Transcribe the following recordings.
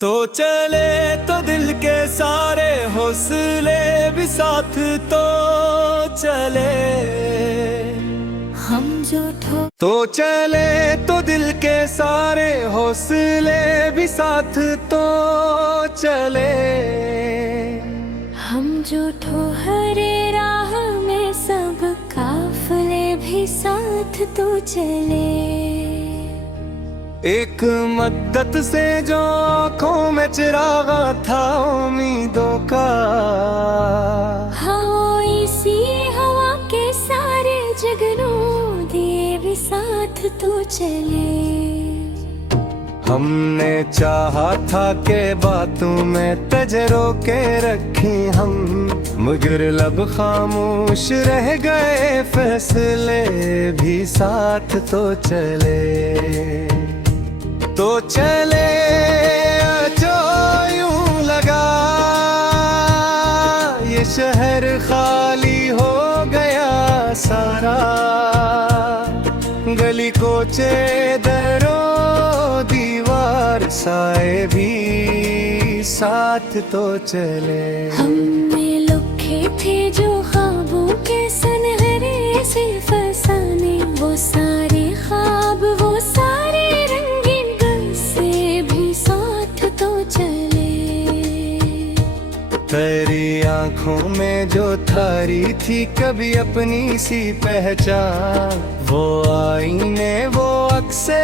तो चले तो दिल के सारे हौसले भी साथ तो चले हम जो तो चले तो दिल के सारे हौसले भी साथ तो चले हम जो ठोहरे राह में सब काफले भी साथ तो चले। एक मद्दत से जो आँखों में चिरागा था उम्मीदों का, हाँ इसी हवा के सारे जगनों दिए भी साथ तो चले। हमने चाहा था के बातों में तजरो के रखी हम, मगर लब खामोश रह गए फैसले भी साथ तो चले। तो चले जो यूं लगा ये शहर खाली हो गया सारा, गली कोचे दरो दीवार साए भी साथ तो चले। हमने लुखे थे जो ख्वाबों के सुनहरे से फसाने, वो सारे ख्वाब वो सारे रंगीन गस्से भी साथ तो चले। तेरी आंखों में जो थारी थी कभी अपनी सी पहचान, वो आईने वो अक्से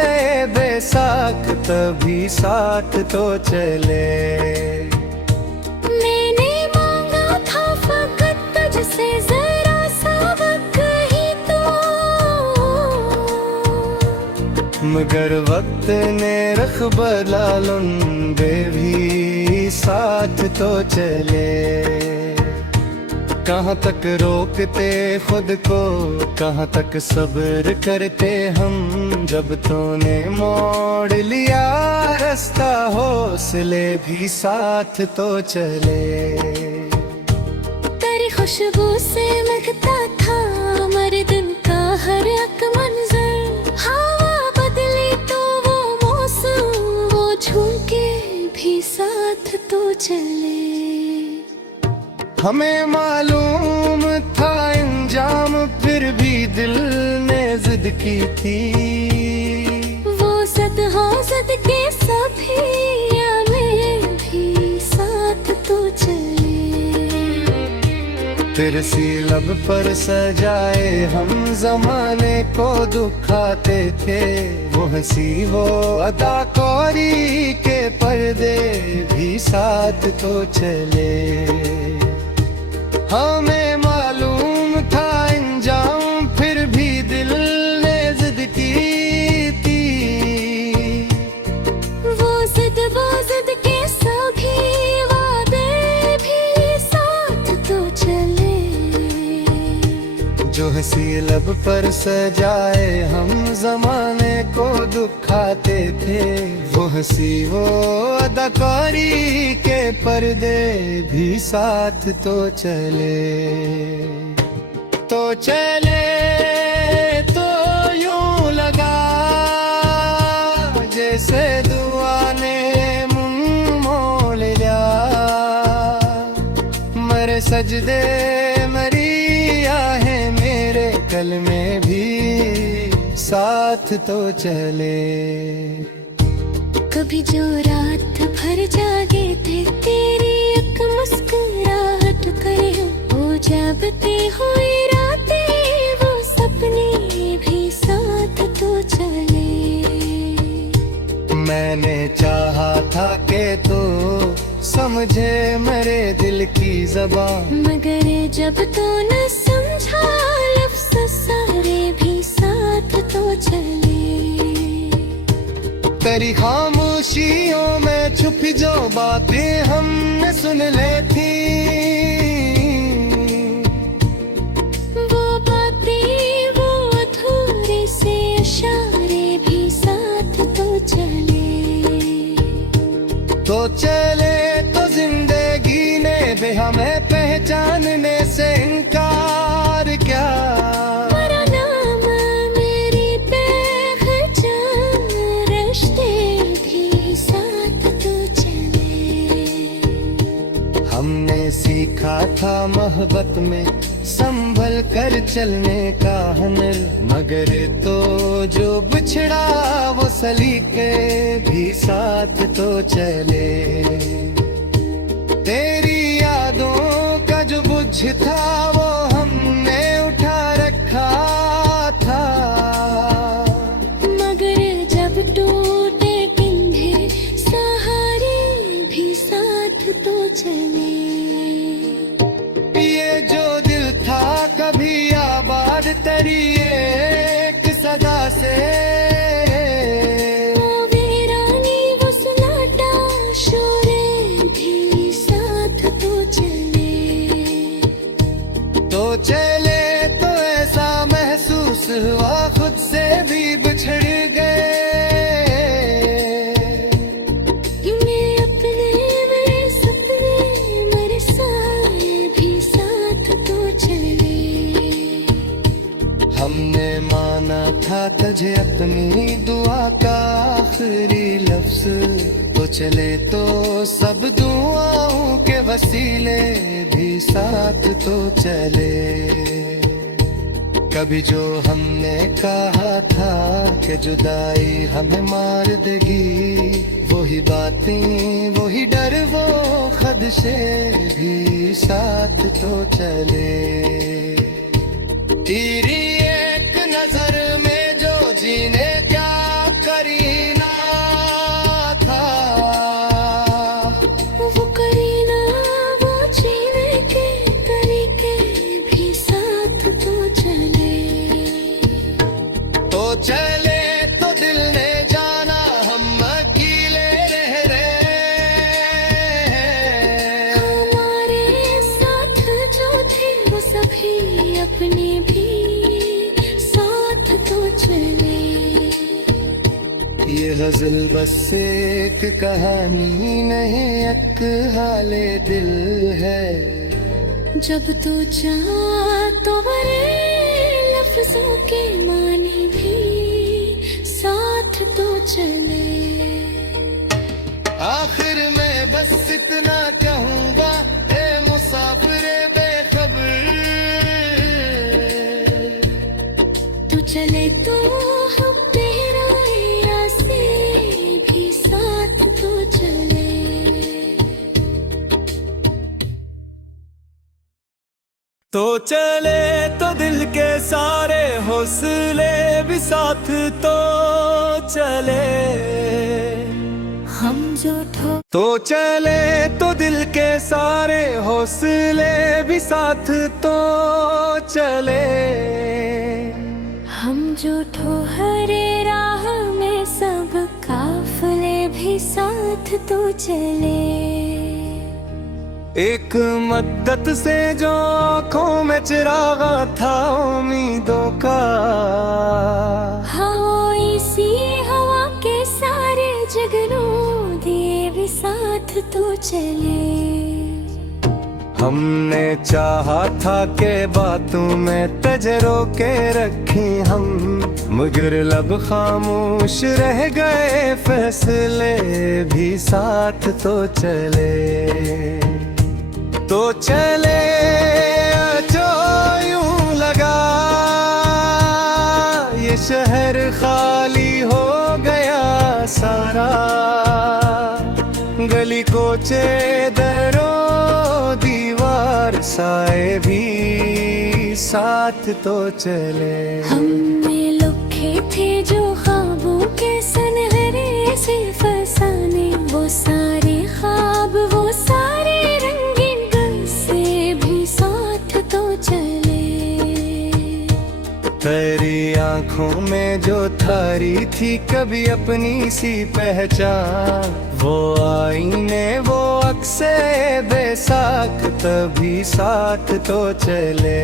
बेसाक तभी साथ तो चले। मैंने मांगा था फकत तुझसे जरा सा वक्त ही तो, मगर वक्त ने रख बलालुंबे भी साथ तो चले। कहाँ तक रोकते खुद को, कहाँ तक सब्र करते हम, जब तूने मोड़ लिया रास्ता हौसले भी साथ तो चले। तेरी खुशबू से महकता था मर्दन का हर एक मंजर, हवा बदली तो वो मौसम वो झुमके भी साथ तो चले। हमें मालूम था अंजाम फिर भी दिल ने जिद की थी, वो सद हौसद के सभी में भी साथ तो चले। फिर सी लब पर सजाए हम जमाने को दुखाते थे, वो हंसी वो अदाकारी के पर्दे भी साथ तो चले। हमें मालूम था अंजाम फिर भी दिल ने जिद की थी, वो जिद के सभी वादे भी साथ तो चले। जो हंसी लब पर सजाए हम जमाने को दुखाते थे, वो हंसी वो अदाकारी के पर्दे भी साथ तो चले। तो चले तो यूं लगा जैसे दुआ ने मुंह मोल लिया, मरे सजदे मरी आहें मेरे कल में भी साथ तो चले। कभी जो रात भर जागे थे तेरी एक मुस्कुराहट करे, वो जागती हुई रातें वो सपने भी साथ तो चले। मैंने चाहा था कि तो समझे मेरे दिल की ज़बान, मगर जब तो न समझा लफ्ज़ सारे भी साथ तो चले। तेरी खामोशियों में छुपी जो बातें हमने सुन ले थी, वो बातें वो अधूरे से इशारे भी साथ तो चले। तो चले तो जिंदगी ने भी हमें पहचानने से इनकार क्या, मेरा नाम मेरी पहचान रिश्ते भी साथ तो चले। सीखा था मोहब्बत में संभल कर चलने का हुनर, मगर तो जो बिछड़ा वो सलीके भी साथ तो चले। तेरी यादों का जो बुझ था वो हमने उठा रखा था, मगर जब टूटे कंधे सहारे भी साथ तो चले। ये जो दिल था कभी आबाद तेरी एक सदा से, वो वीरानी वो सन्नाटा शोरे भी साथ तो चले। तो चले तो ऐसा महसूस हुआ खुद से भी बिछड़ गए। मैं अपने मेरे सपने मेरे साए भी साथ तो चले। हमने माना था तुझे अपनी दुआ का आखिरी लफ्ज, तो चले तो सब दुआओं के वसीले भी साथ तो चले। कभी जो हमने कहा था कि जुदाई हमें मार देगी, वही बातें वही डर वो खदशे भी साथ तो चले। तेरी एक नजर में जो जीने क्या करीना था, वो करीना वो जीने के तरीके भी साथ तो चले। तो चले तो दिल ने जाना हम अकेले रह रहे हैं। हमारे साथ जो थे वो सभी अपने भी साथ तो चले। ये गजल बस एक कहानी नहीं एक हाले दिल है। जब तू चाह तो मेरे लफ्जों के मानी भी साथ तो चले। आखिर में बस इतना कहूँगा ए मुसाफिरे बेखबर, तू चले तो हम तेरा से भी साथ तो चले। तो चले तो दिल के सारे हौसले भी साथ तो चले। हम जो ठो तो चले तो दिल के सारे हौसले भी साथ तो चले। हम जो ठोहरे राह में सब काफले भी साथ तो चले। एक मद्दत से जो आँखों में चिरागा था उम्मीदों का, हाँ इसी हवा के सारे जगनों दिए भी साथ तो चले। हमने चाहा था के बातों में तजरो के रखी हम, मगर लब खामोश रह गए फैसले भी साथ तो चले। तो चले जो यूं लगा ये शहर खाली हो गया सारा, गली कोचे दरो दीवार साए भी साथ तो चले। हम में लुके थे जो ख्वाबों के सुनहरे से फसाने, वो सारे ख्वाब वो सारे रंगीन गस्से भी साथ तो चले। तेरी आंखों में जो थारी थी कभी अपनी सी पहचान, वो आईने वो अक्से बेसाक तभी साथ तो चले।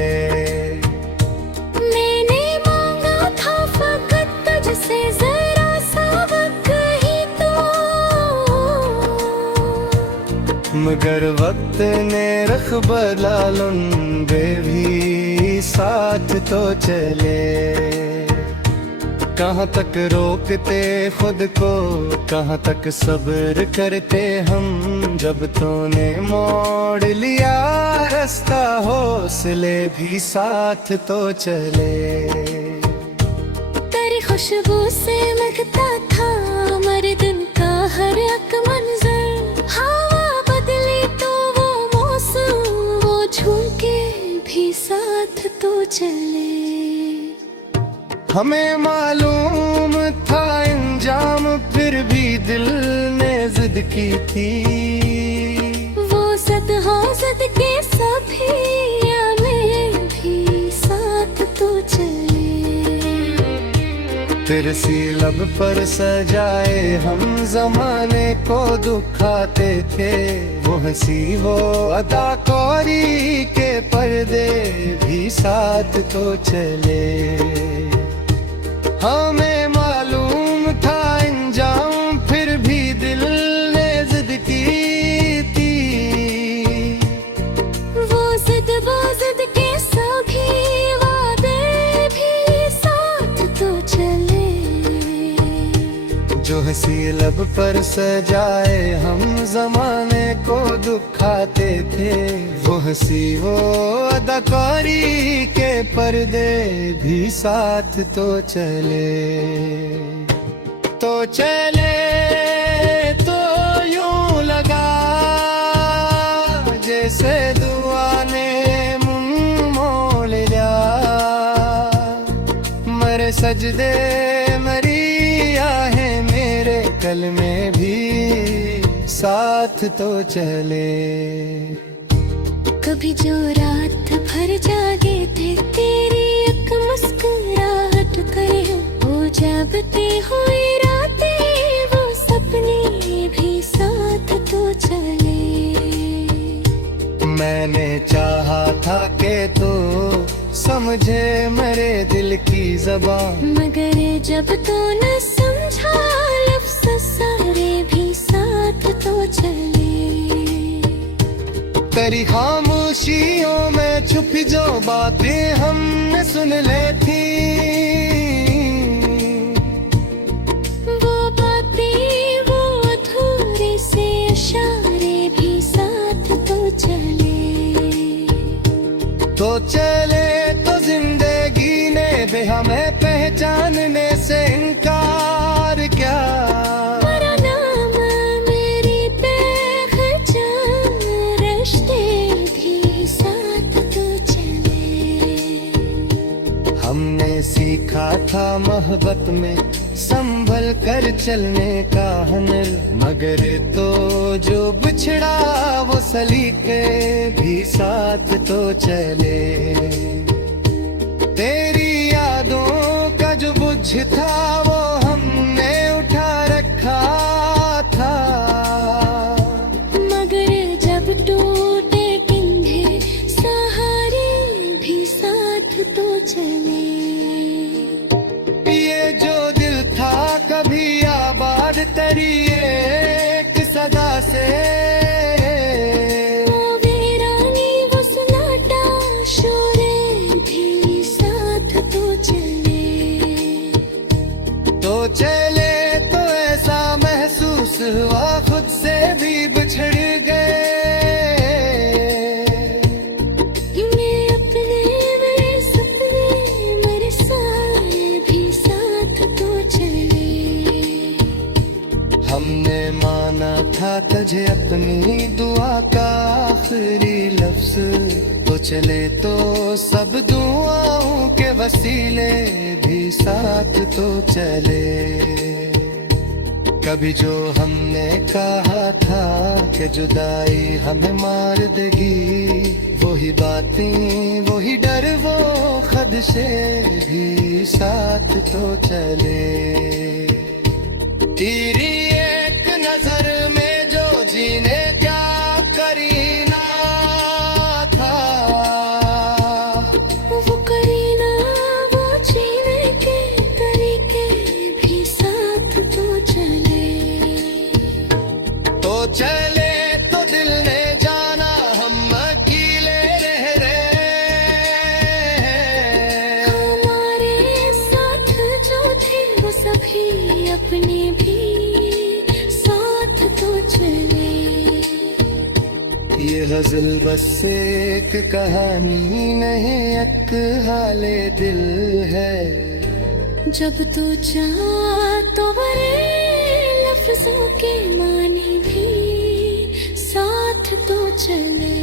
मैंने मांगा था फकत तुझसे जरा सा वक्त ही तो, मगर वक्त ने रख बलालुन भी साथ तो चले। कहाँ तक रोकते खुद को, कहाँ तक सब्र करते हम, जब तूने मोड़ लिया रास्ता हौसले भी साथ तो चले। तेरी खुशबू से महकता था मर्दन का हर एक मंजर, हवा बदली तो वो मौसम, वो झोंके भी साथ तो चले। हमें मालूम था अंजाम, फिर भी दिल ने जिद की थी। वो जिद हो जिद के सभी में भी साथ तो चले। तेरे सी लब पर सजाए हम जमाने को दुखाते थे, वो हंसी वो अदाकारी के पर्दे भी साथ तो चले। हमें मालूम था अंजाम, फिर भी दिल ने जिद की थी। वो जिद के सभी वादे भी साथ तो चले। जो हंसी लब पर सजाए हम जमाने को दुखाते थे, वो हंसी वो अदाकारी के पर्दे भी साथ तो चले। तो चले तो यूं लगा जैसे दुआ ने मुंह मोड़ लिया, मरे सजदे मरी आहें मेरे कल में भी साथ तो चले। कभी जो रात भर जागे थे तेरी एक मुस्कुराहट करे, वो जागती हुई रातें वो सपने भी साथ तो चले। मैंने चाहा था कि तो समझे मेरे दिल की ज़बान, मगर जब तो न समझा लफ्ज़ सारे भी साथ तो चले। तेरी खामोशियों में छुपी जो बातें हमने सुन ली थी, वो बातें वो अधूरे से इशारे भी साथ तो चले। तो चले तो जिंदगी ने भी हमें पहचानने से इनकार क्या। मेरा नाम मेरी पहचान, रिश्ते भी साथ तो चले। हमने सीखा था मोहब्बत में संभल कर चलने का हुनर, मगर तो जो बिछड़ा वो सलीके भी साथ तो चले। तेरी यादों का जो बोझ था वो हमने उठा रखा था, मगर जब टूटे कंधे सहारे भी साथ तो चले। ये जो दिल था कभी आबाद तेरी एक सदा से, वो वीरानी वो सन्नाटा शोरे भी साथ तो चले। तो चले तो ऐसा महसूस हुआ खुद से भी बिछड़ गए। मेरे अपने मेरे सपने मेरे सारे भी साथ तो चले। हमने माना था तुझे अपनी दुआ का आखिरी लफ्ज, तो चले तो सब दुआओं के वसीले भी साथ तो चले। कभी जो हमने कहा था कि जुदाई हमें मार देगी, वही बातें वही डर वो खदशे भी साथ तो चले। तेरी एक नजर में जो जीने क्या करीना था, वो करीना वो जीने के तरीके भी साथ तो चले। तो चले तो दिल ने जाना हम अकेले रह रहे। हमारे साथ जो थे चले। ये गजल बस एक कहानी नहीं, एक हाले दिल है। जब तू चाह तो मेरे लफ्जों के मानी भी साथ तो चले।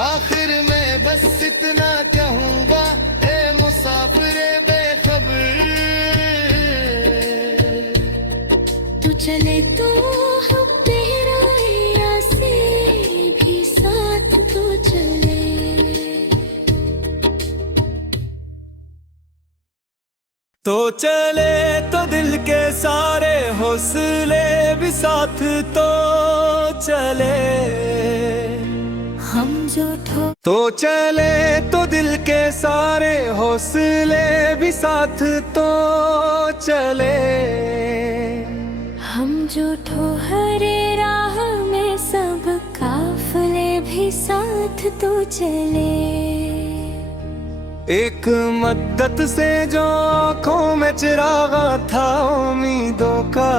आखिर में बस इतना कहूँगा, ए मुसाफिरे बेखबर, तू चले तो हम तेरा से भी साथ तो चले। तो चले तो दिल के सारे हौसले भी साथ तो चले। हम जो तो चले तो दिल के सारे हौसले भी साथ तो चले। हम जो ठोहरे राह में सब काफले भी साथ तो चले। एक मद्दत से जो आँखों में चिरागा था उम्मीदों का,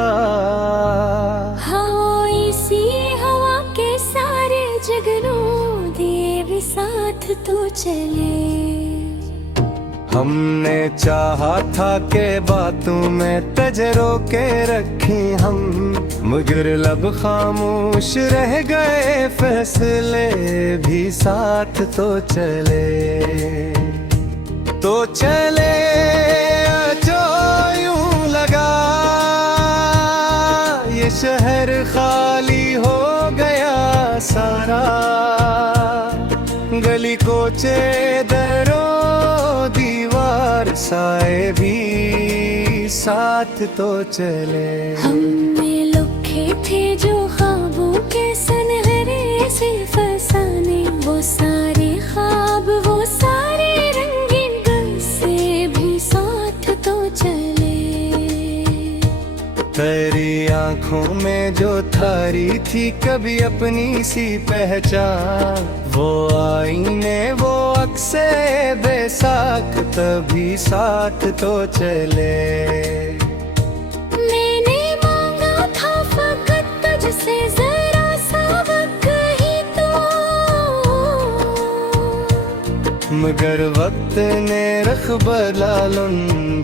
हाँ इसी हवा के सारे जगनों दिए भी साथ तो चले। हमने चाहा था के बातों में तजरो के रखी हम, मगर लब खामोश रह गए, फैसले भी साथ तो चले। तो चले जो यूं लगा ये शहर खाली हो गया सारा, गली कोचे दरो दीवार साए भी साथ तो चले। हमने लुखे थे जो ख्वाबों के सनहरे से फसाने, वो सारे ख्वाब वो सारे रंगीन गम से भी साथ तो चले। तेरी आंखों में जो थारी थी कभी अपनी सी पहचान, वो आईने वो अक्से बेसाक तभी साथ तो चले। मैंने मांगा था फकत तुझसे जरा सा वक्त ही तो, मगर वक्त ने रख बलालुन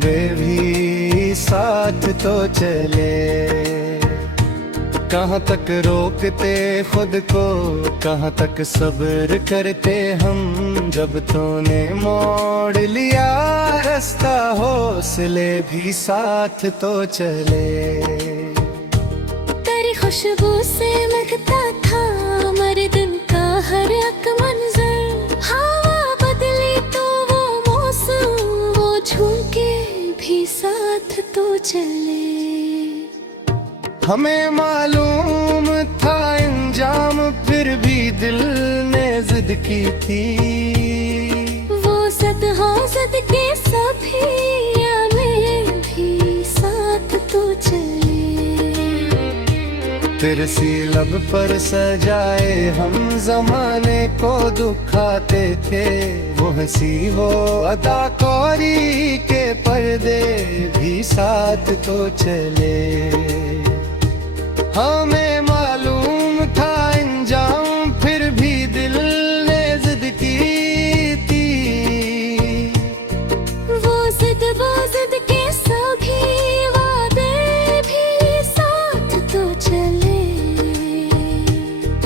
बे भी साथ तो चले। कहाँ तक रोकते खुद को, कहाँ तक सब्र करते हम, जब तूने मोड़ लिया रास्ता हौसले भी साथ तो चले। तेरी खुशबू से महकता था मर्दन का हर एक मंजर, हवा बदली तो वो मौसम वो झुके भी साथ तो चले। हमें मालूम था अंजाम फिर भी दिल ने जिद की थी, वो सद के सभी में भी साथ तो चले। फिर सी लब पर सजाए हम जमाने को दुखाते थे, वो हंसी वो अदाकारी के पर्दे भी साथ तो चले। हमें मालूम था अंजाम फिर भी दिल ने जिद की थी, वो जिद के सभी वादे भी साथ तो चले।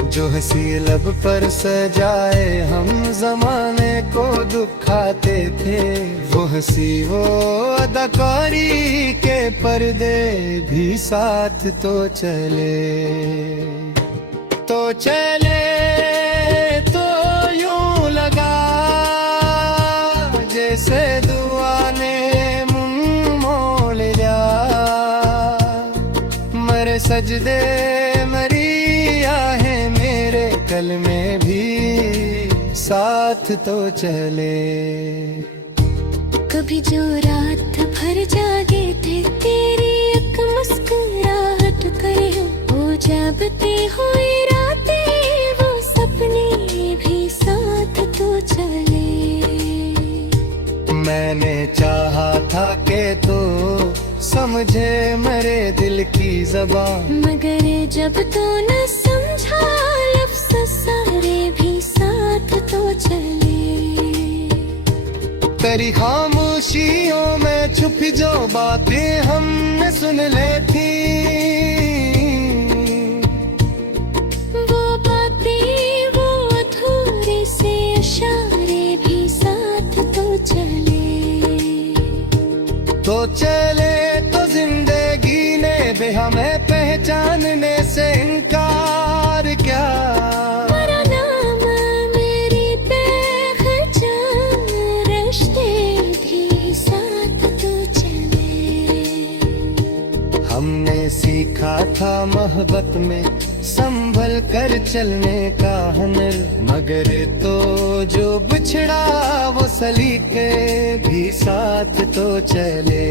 जो हंसी लब पर सजाए हम जमाने को दुखाते थे, वो हंसी वो अदाकारी के पर्दे भी साथ तो चले। तो चले तो यूं लगा जैसे दुआ ने मुंह मोल लिया, मरे सजदे मरी आहे मेरे कल में भी साथ तो चले। कभी जो रात भर जागे थे तेरी एक मुस्कुराहट करे हो, वो जागती हुई रातें वो सपने भी साथ तो चले। मैंने चाहा था कि तो समझे मेरे दिल की ज़बान। मगर जब तो न समझा लफ्ज़ सारे भी साथ तो चले। तेरी खामोशियों में छुपी जो बातें हमने सुन ली थी, वो बातें वो अधूरे से इशारे भी साथ तो चले। तो चले तो जिंदगी ने भी हमें पहचानने से इनकार क्या। मेरा नाम मेरी पहचान, रिश्ते भी साथ तो चले। हमने सीखा था मोहब्बत में संभल कर चलने का हुनर, मगर तो जो बिछड़ा वो सलीके भी साथ तो चले।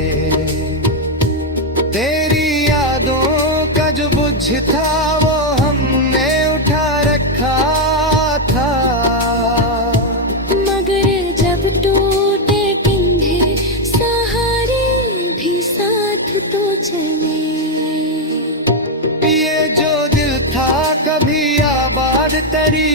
तेरी यादों का जो बुझ था वो हमने उठा रखा था, मगर जब टूटे किंधे सहारे भी साथ तो चले। ये जो दिल था कभी आबाद तेरी